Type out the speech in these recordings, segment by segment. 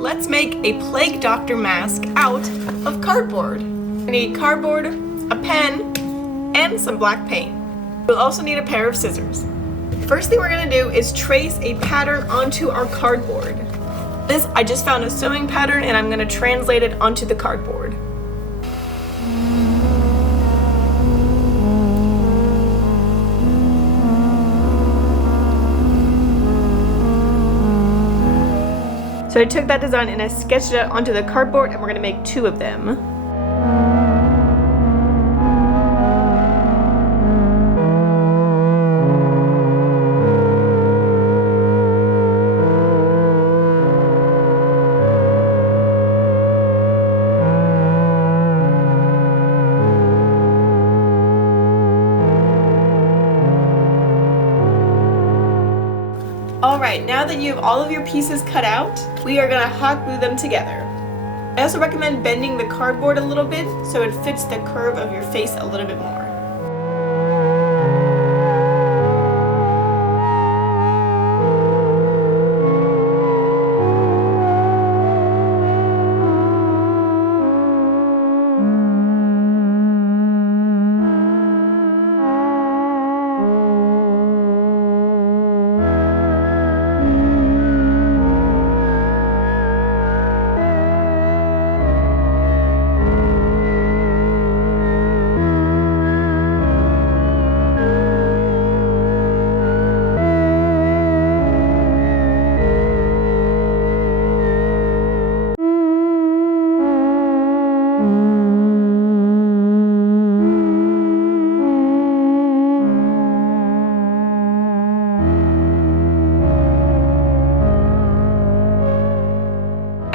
let's make a plague doctor mask out of cardboard. We need cardboard, a pen, and some black paint. We'll also need a pair of scissors. First thing we're gonna do is trace a pattern onto our cardboard. This, I just found a sewing pattern and I'm gonna translate it onto the cardboard. So I took that design and I sketched it onto the cardboard, and we're gonna make 2 of them. Alright, now that you have all of your pieces cut out, we are going to hot glue them together. I also recommend bending the cardboard a little bit so it fits the curve of your face a little bit more.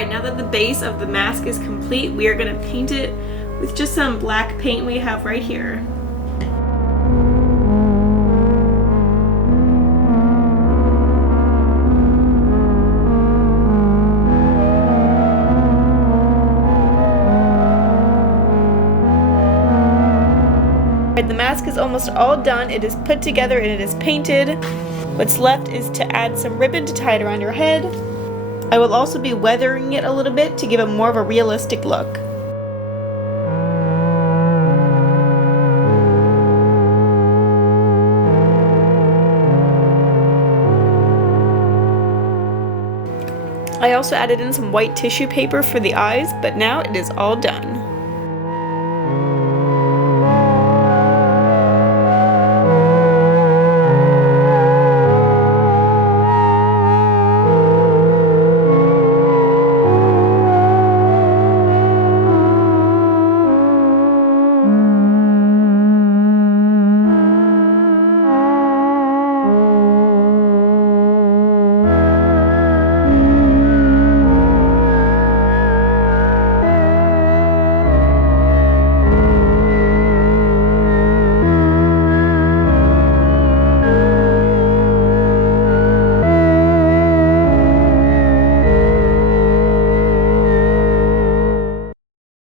Now that the base of the mask is complete, we are going to paint it with just some black paint we have right here. The mask is almost all done. It is put together and it is painted. What's left is to add some ribbon to tie it around your head. I will also be weathering it a little bit to give it more of a realistic look. I also added in some white tissue paper for the eyes, but now it is all done.